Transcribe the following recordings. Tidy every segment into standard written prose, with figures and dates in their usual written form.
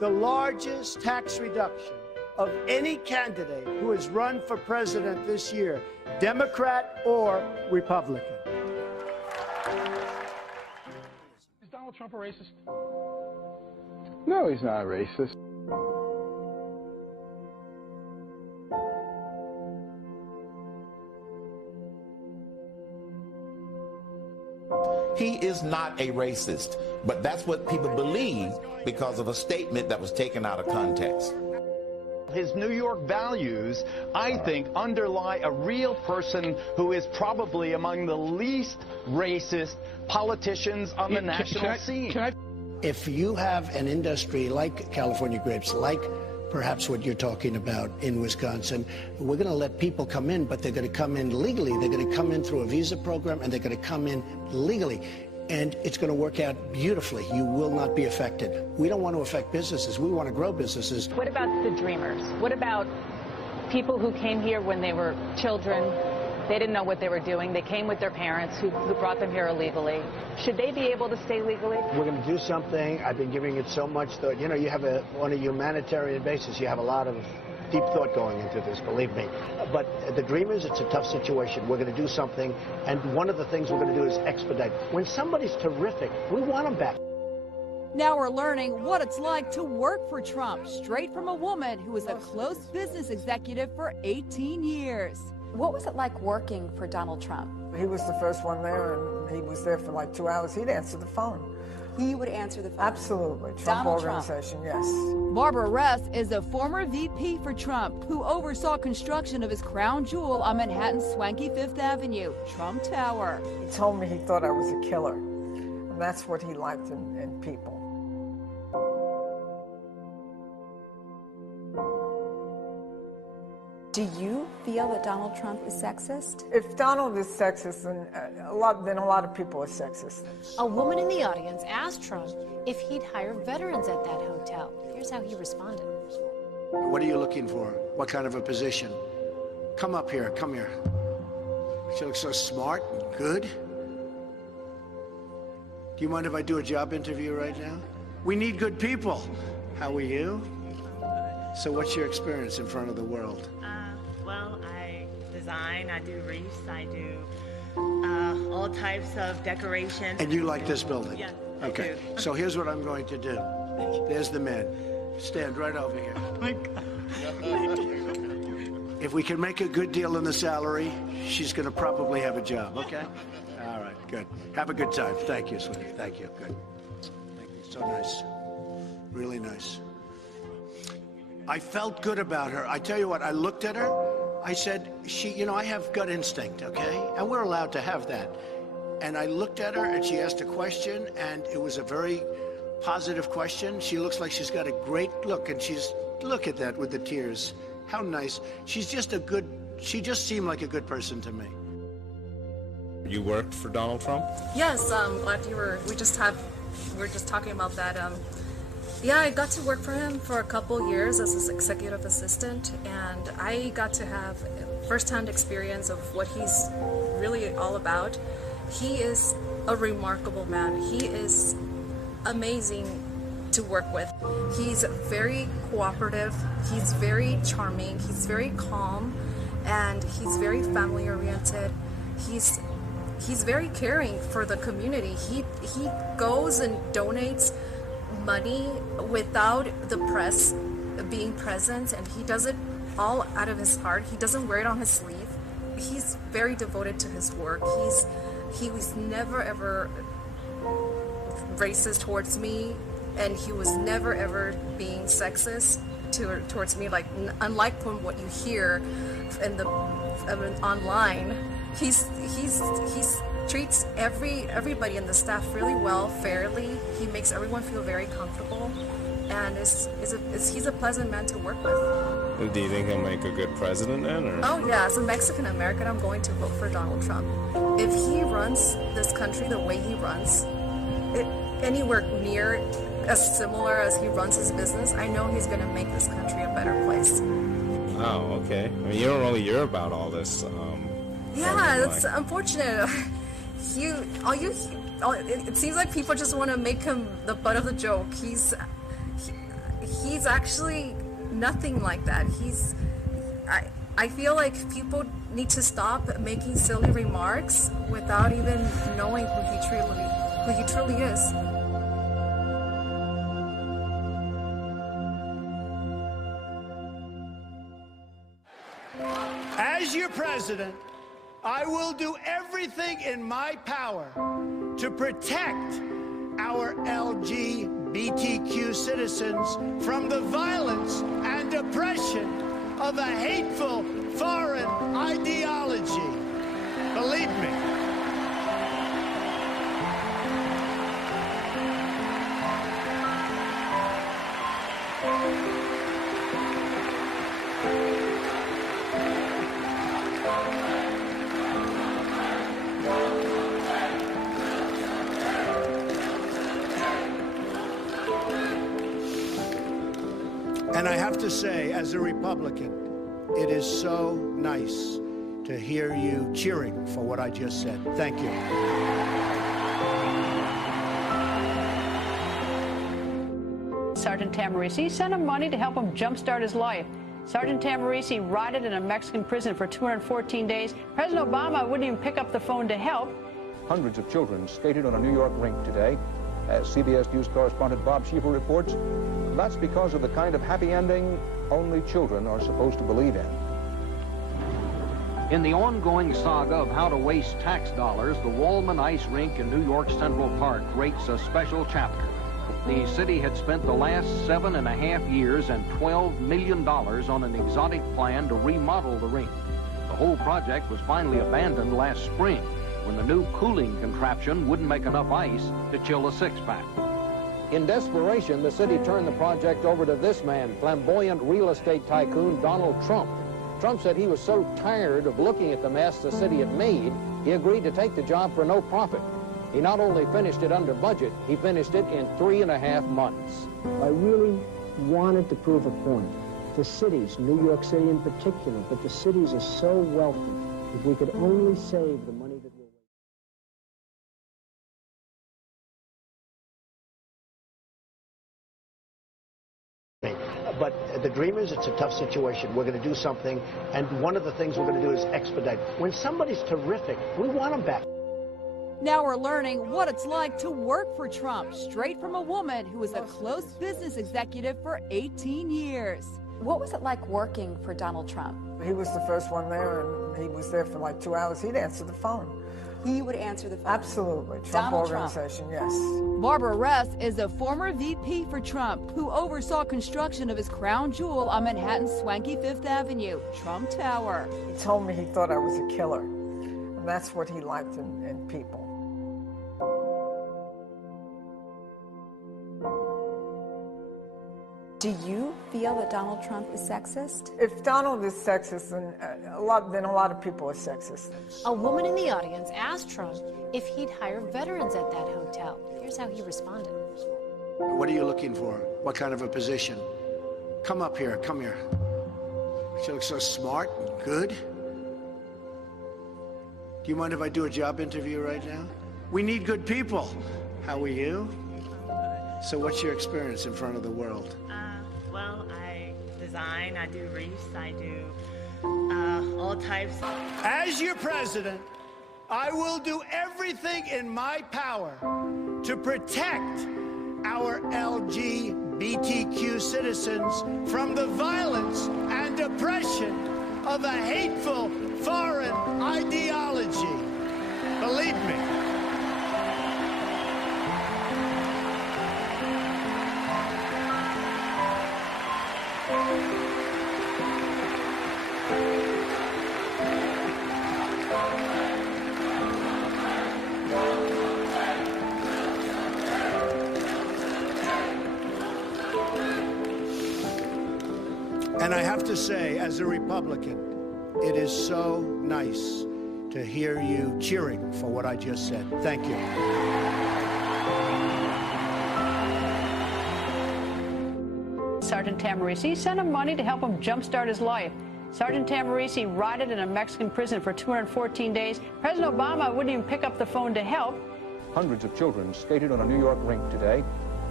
the largest tax reduction of any candidate who has run for president this year, Democrat or Republican. Is Donald Trump a racist? No, he's not a racist. He is not a racist, but that's what people believe because of a statement that was taken out of context. His New York values, I think, underlie a real person who is probably among the least racist politicians on the national scene. If you have an industry like California grapes, like perhaps what you're talking about in Wisconsin, we're going to let people come in, but they're going to come in legally. They're going to come in through a visa program, and they're going to come in legally. And it's going to work out beautifully. You will not be affected. We don't want to affect businesses. We want to grow businesses. What about the dreamers? What about people who came here when they were children? They didn't know what they were doing. They came with their parents who brought them here illegally. Should they be able to stay legally? We're going to do something. I've been giving it so much thought. You know, you have on a humanitarian basis, you have a lot of deep thought going into this, believe me. But the Dreamers, it's a tough situation. We're going to do something, and one of the things we're going to do is expedite. When somebody's terrific, we want them back. Now we're learning what it's like to work for Trump, straight from a woman who was a close business executive for 18 years. What was it like working for Donald Trump? He was the first one there, and he was there for like 2 hours. He'd answer the phone. He would answer the phone? Absolutely. Trump Donald Organization, Trump. yes. Barbara Ress is a former VP for Trump who oversaw construction of his crown jewel on Manhattan's swanky Fifth Avenue, Trump Tower. He told me he thought I was a killer, and that's what he liked in people. Do you feel that Donald Trump is sexist? If Donald is sexist, then a lot of people are sexist. A woman in the audience asked Trump if he'd hire veterans at that hotel. Here's how he responded. What are you looking for? What kind of a position? Come up here, come here. She looks so smart and good. Do you mind if I do a job interview right now? We need good people. How are you? So what's your experience in front of the world? Well, I design, I do wreaths, I do all types of decoration. And you like this building? Yeah, okay. So here's what I'm going to do. There's the man. Stand right over here. Oh my God. If we can make a good deal in the salary, she's going to probably have a job, okay? All right, good. Have a good time. Thank you, sweetie. Thank you. Good. Thank you. So nice. Really nice. I felt good about her. I tell you what, I looked at her. I said, I have gut instinct, okay? And we're allowed to have that. And I looked at her, and she asked a question, and it was a very positive question. She looks like she's got a great look, and look at that with the tears. How nice. She just seemed like a good person to me. You worked for Donald Trump? Yes, glad we're just talking about that. Yeah, I got to work for him for a couple years as his executive assistant, and I got to have first-hand experience of what he's really all about. He is a remarkable man. He is amazing to work with. He's very cooperative, he's very charming, he's very calm, and he's very family-oriented. He's very caring for the community. He goes and donates money without the press being present, and he does it all out of his heart. He doesn't wear it on his sleeve. He's very devoted to his work. He was never ever racist towards me, and he was never ever being sexist towards me, like unlike from what you hear in the online. He's treats everybody in the staff really well, fairly. He makes everyone feel very comfortable, and he's a pleasant man to work with. Do you think he'll make a good president then? Or? Oh yeah, as a Mexican American, I'm going to vote for Donald Trump. If he runs this country the way he runs, anywhere near as similar as he runs his business, I know he's going to make this country a better place. Oh, okay. I mean, you don't really hear about all this. Yeah, it's unfortunate. It seems like people just want to make him the butt of the joke. he's actually nothing like that. I feel like people need to stop making silly remarks without even knowing who he truly is. As your president, I will do everything in my power to protect our LGBTQ citizens from the violence and oppression of a hateful foreign ideology. Believe me. And I have to say, as a Republican, it is so nice to hear you cheering for what I just said. Thank you. Sergeant Tamarisi sent him money to help him jumpstart his life. Sergeant Tamarisi rotted in a Mexican prison for 214 days. President Obama wouldn't even pick up the phone to help. Hundreds of children skated on a New York rink today. As CBS News correspondent Bob Schiefer reports, that's because of the kind of happy ending only children are supposed to believe in. In the ongoing saga of how to waste tax dollars, the Wallman Ice Rink in New York's Central Park rates a special chapter. The city had spent the last 7.5 years and $12 million on an exotic plan to remodel the rink. The whole project was finally abandoned last spring when the new cooling contraption wouldn't make enough ice to chill a six-pack. In desperation, the city turned the project over to this man, flamboyant real estate tycoon Donald Trump. Trump said he was so tired of looking at the mess the city had made, he agreed to take the job for no profit. He not only finished it under budget, he finished it in 3.5 months. I really wanted to prove a point to cities, New York City in particular, but the cities are so wealthy. If we could only save the money that we're But the dream is it's a tough situation. We're going to do something, and one of the things we're going to do is expedite. When somebody's terrific, we want them back. Now we're learning what it's like to work for Trump, straight from a woman who was a close business executive for 18 years. What was it like working for Donald Trump? He was the first one there, and he was there for like 2 hours. He'd answer the phone. He would answer the phone? Absolutely. Trump Donald Organization, Trump. yes. Barbara Ress is a former VP for Trump who oversaw construction of his crown jewel on Manhattan's swanky Fifth Avenue, Trump Tower. He told me he thought I was a killer, and that's what he liked in people. Do you feel that Donald Trump is sexist? If Donald is sexist, then a lot of people are sexist. A woman in the audience asked Trump if he'd hire veterans at that hotel. Here's how he responded. What are you looking for? What kind of a position? Come up here, come here. She looks so smart and good. Do you mind if I do a job interview right now? We need good people. How are you? So what's your experience in front of the world? Well, I design, I do wreaths, I do all types. As your president, I will do everything in my power to protect our LGBTQ citizens from the violence and oppression of a hateful foreign ideology. Believe me. And I have to say, as a Republican, it is so nice to hear you cheering for what I just said. Thank you. Sergeant Tamarisi sent him money to help him jumpstart his life. Sergeant Tamarisi rotted in a Mexican prison for 214 days. President Obama wouldn't even pick up the phone to help. Hundreds of children skated on a New York rink today.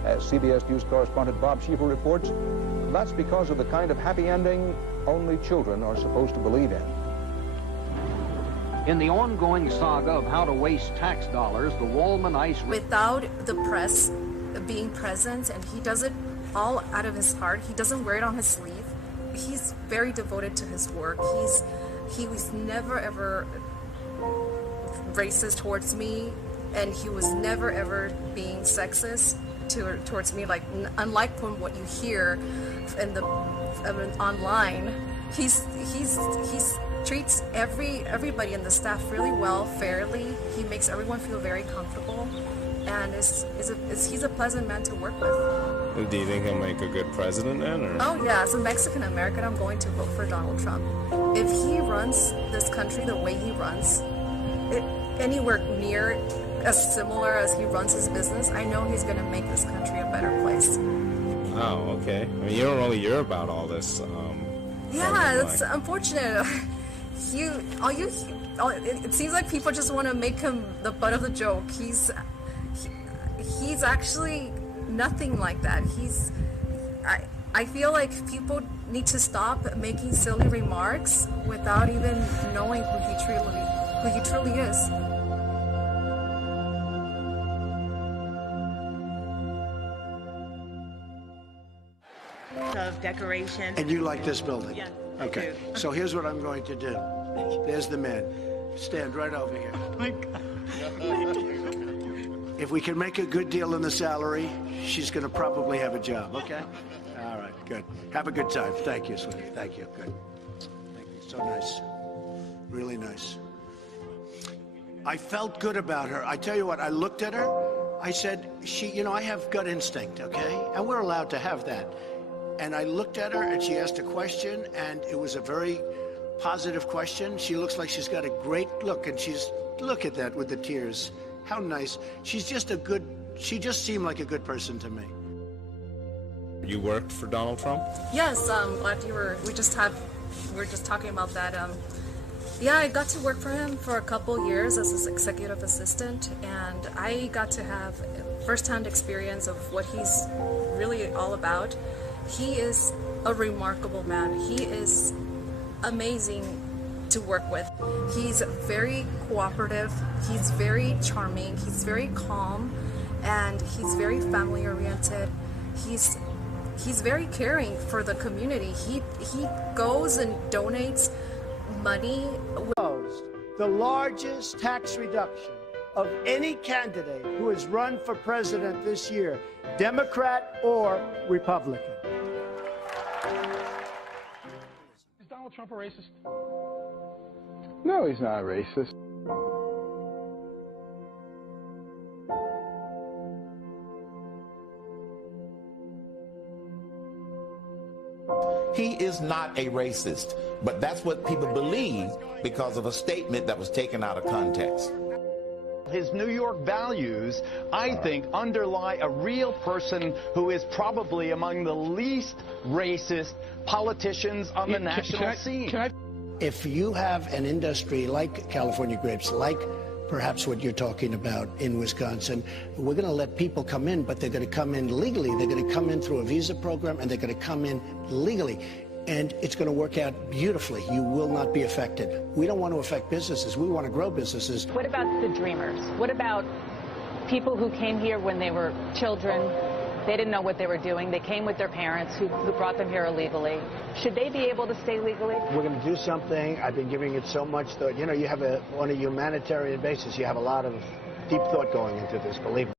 As CBS News correspondent Bob Schieffer reports, that's because of the kind of happy ending only children are supposed to believe in. In the ongoing saga of how to waste tax dollars, the Wallman Ice... Without the press being present, and he does it all out of his heart. He doesn't wear it on his sleeve. He's very devoted to his work. He was never ever racist towards me, and he was never ever being sexist towards me. Like unlike from what you hear in the online, he's treats everybody in the staff really well, fairly. He makes everyone feel very comfortable, and he's a pleasant man to work with. Do you think he'll make a good president then? Or? Oh yeah, as a Mexican American, I'm going to vote for Donald Trump. If he runs this country the way he runs, anywhere near as similar as he runs his business, I know he's going to make this country a better place. Oh, okay. I mean, you don't really hear about all this. Yeah, it's unfortunate. It seems like people just want to make him the butt of the joke. He's actually nothing like that. I feel like people need to stop making silly remarks without even knowing who he truly is. Of decoration. And you like this building? Yeah. Okay. So here's what I'm going to do. There's the man. Stand right over here. Oh my God. If we can make a good deal in the salary, she's going to probably have a job, okay? All right, good. Have a good time. Thank you, sweetie. Thank you. Good. Thank you. So nice. Really nice. I felt good about her. I tell you what, I looked at her. I said, I have gut instinct, okay? And we're allowed to have that. And I looked at her, and she asked a question, and it was a very positive question. She looks like she's got a great look, and look at that with the tears. How nice. She just seemed like a good person to me. You worked for Donald Trump? Yes, glad we were just talking about that. Yeah, I got to work for him for a couple years as his executive assistant, and I got to have first-hand experience of what he's really all about. He is a remarkable man. He is amazing to work with. He's very cooperative, he's very charming, he's very calm, and he's very family oriented. He's very caring for the community. He goes and donates money. The largest tax reduction of any candidate who has run for president this year, Democrat or Republican. Is Donald Trump a racist? No, he's not a racist. He is not a racist, but that's what people believe because of a statement that was taken out of context. His New York values, I think, underlie a real person who is probably among the least racist politicians on the national scene. If you have an industry like California grapes, like perhaps what you're talking about in Wisconsin, we're going to let people come in, but they're going to come in legally. They're going to come in through a visa program, and they're going to come in legally. And it's going to work out beautifully. You will not be affected. We don't want to affect businesses. We want to grow businesses. What about the dreamers? What about people who came here when they were children? They didn't know what they were doing. They came with their parents who brought them here illegally. Should they be able to stay legally? We're going to do something. I've been giving it so much thought. You know, you have on a humanitarian basis, you have a lot of deep thought going into this, believe me.